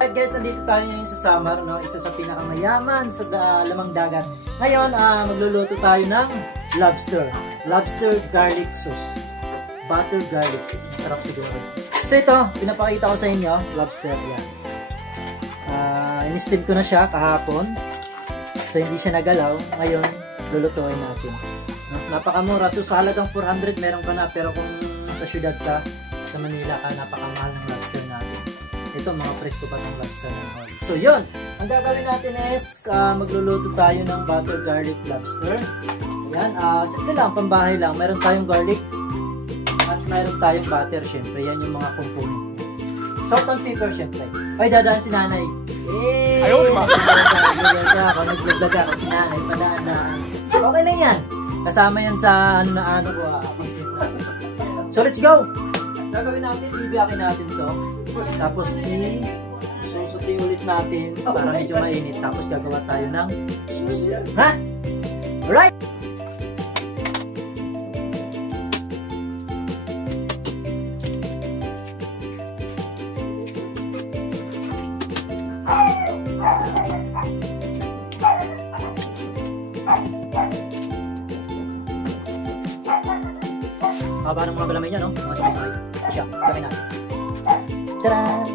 Alright guys, nandito tayo ngayon sa Samar, no? Isa sa pinakamayaman sa lamang dagat. Ngayon, magluluto tayo ng lobster. Lobster garlic sauce. Butter garlic sauce. Masarap siguro. So ito, pinapakita ko sa inyo, lobster yan. In-steam ko na siya kahapon. So hindi siya nagalaw. Ngayon, lulutuin natin. Napakamura. So sa halagang 400 meron ka na. Pero kung sa syudad ka, sa Manila ka, napakamahal ng lobster natin. Ito, mga presko pa ng lobster ng hall. So yun, ang gagawin natin is magluluto tayo ng butter garlic lobster. Yan, simple lang, pambahay lang. Meron tayong garlic at meron tayong butter, syempre. Yan yung mga component. Salt and pepper, syempre. Ay, dadaan si nanay. Ayaw, di ba? Nag-vlog ako si nanay, padaan. Okay lang yan. Kasama yan sa ano ko. So let's go! Gagawin natin, bibiyakin natin to. Tapos susuti ulit natin para medyo mainit. Tapos gagawa tayo ng ha? Alright! Haba ng mga galamay niya, no? Mga sabay-sabay. Siya, gawin natin. Tcharan!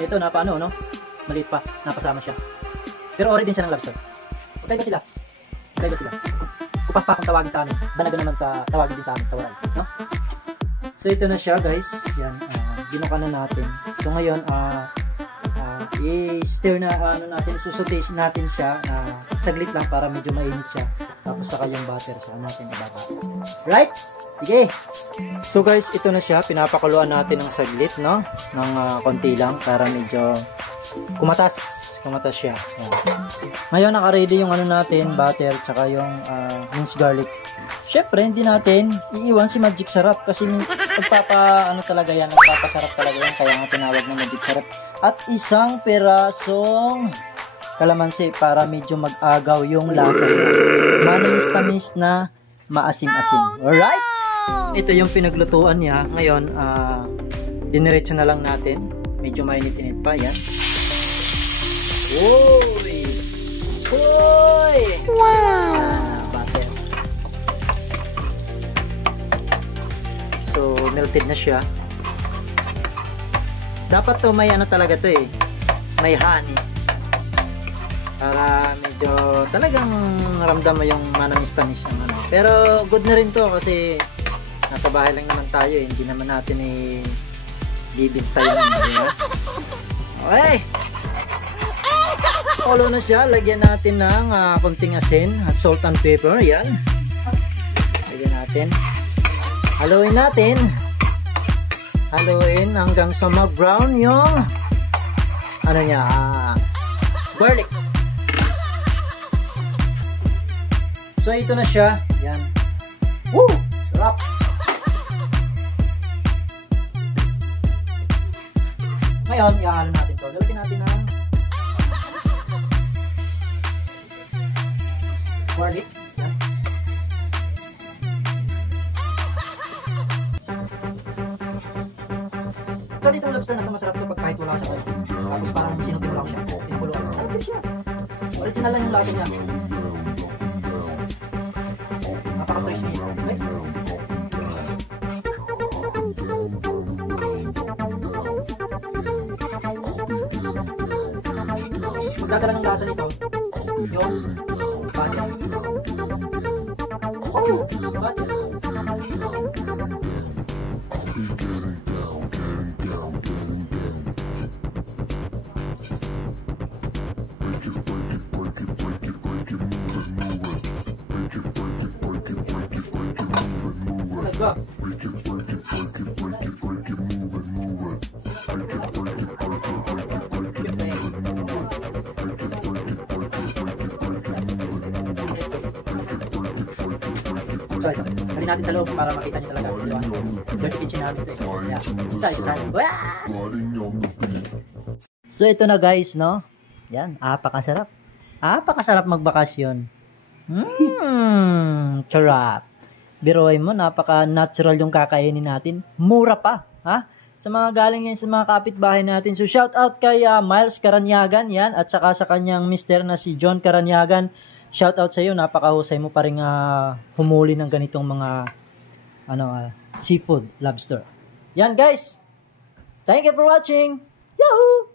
Ito, napaano, no? Maliit pa, napasama siya. Pero ori din siya ng lobster. Okay ba sila? Okay ba sila? Kupakpak kung tawagin sa amin. Banaga naman sa tawagin din sa amin sa waray, no? So ito na siya, guys. Yan, ginuka na natin. So ngayon, i-stir na natin, susuti natin siya saglit lang para medyo mainit siya. Tapos saka yung butter sa natin ibaba. Right? Sige. So guys, ito na siya. Pinapakuluan natin ng saglit, no? Ng konti lang para medyo kumatas siya. Ayan. Ngayon naka-ready yung ano natin, butter tsaka yung minced garlic. Syempre hindi natin iiwan si Magic Sarap kasi talaga yan, nagpapasarap talaga yan, kaya nga tinawag na Magic Sarap. At isang perasong kalamansi para medyo mag-agaw yung lasa niya. Manamis-tamis na maasim-asim. Alright? Ito yung pinaglutuan niya. Ngayon, diniretso na lang natin. Medyo mainit-init pa. Yan. Uy! Uy! Wow! Butter. So, melted na siya. Dapat to may ano talaga to eh. May honey. Para medyo talagang ramdam mo yung manamis-tamis yung ano. Pero good na rin to kasi nasa bahay lang naman tayo eh. Hindi naman natin bibintay naman. Okay. Kulo na siya. Lagyan natin ng konting asin at salt and pepper. Yan. Lagyan natin. Haluin natin. Haluin hanggang sa mag-brown yung ano niya, garlic. So ito na siya. Yan. Woo! Sarap! Ngayon, ihalo natin to. Lalagyan natin ng garlic. Yan. So dito ang lobster na ito, masarap ito pag kahit wala siya. Tapos parang sinutin lang siya. Pinuluan. Masarap din siya. Original lang yung lasa niya. Napaka-fresh niya. Okay? Magdadala ng lasa nito yung butter. Oh! Butter. Let's go. So ito, dali natin sa loob para makita niyo talaga. Dirty kitchen namin ito. Yeah. Ito sa akin. So ito na guys, no? Yan, apakasarap. Apakasarap magbakasyon. Charap. Biruin mo, napaka-natural yung kakainin natin. Mura pa, ha? Sa mga galing yan sa mga kapitbahay natin. So shout out kay Miles Karanyagan, yan, at saka sa kanyang mister na si John Karanyagan. Shout out sa iyo, napakahusay mo pa rin humuli ng ganitong mga seafood, lobster. Yan guys. Thank you for watching. Yahoo!